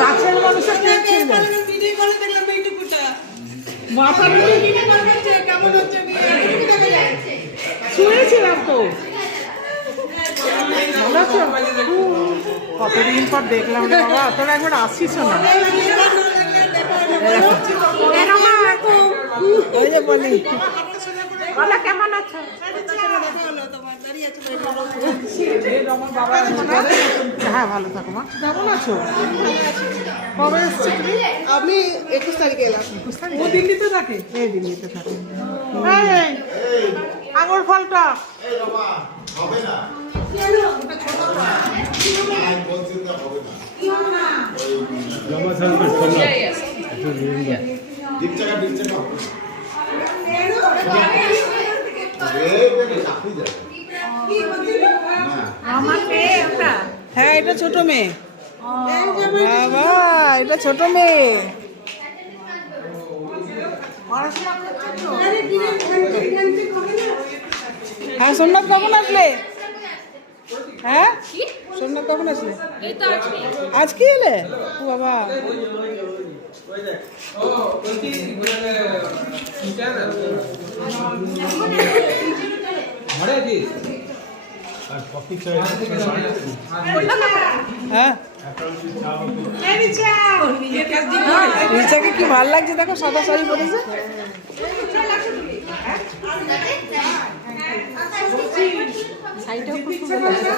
কাছের মানুষের কে ছিল? মাথা শুয়েছিলাম তো। কতদিন পর দেখলাম রে বাবা, তোরা একবার আসিস না। ওই যে বলি, বলো কেমন আছো? হ্যাঁ ভালো থাকো মা। কেমন আছো? কবে এসছো তুমি? আমি 21 তারিখে এলাম। ও দিল্লিতে থাকে? এই দিল্লিতে থাকে। এই আঙুর ফলটা হবে না। হ্যাঁ এটা ছোট মেয়ে। বাবা এটা ছোট মেয়ে। হ্যাঁ সোমনাথ কখন আসলে? হ্যাঁ সোমনাথ কখন আসলে? আজকে এলে? ও বাবা হ্যাঁ রিচাকে কি ভালো লাগছে দেখো, সাদা শাড়ি পরেছে। শাড়িটাও খুব সুন্দর লাগছে।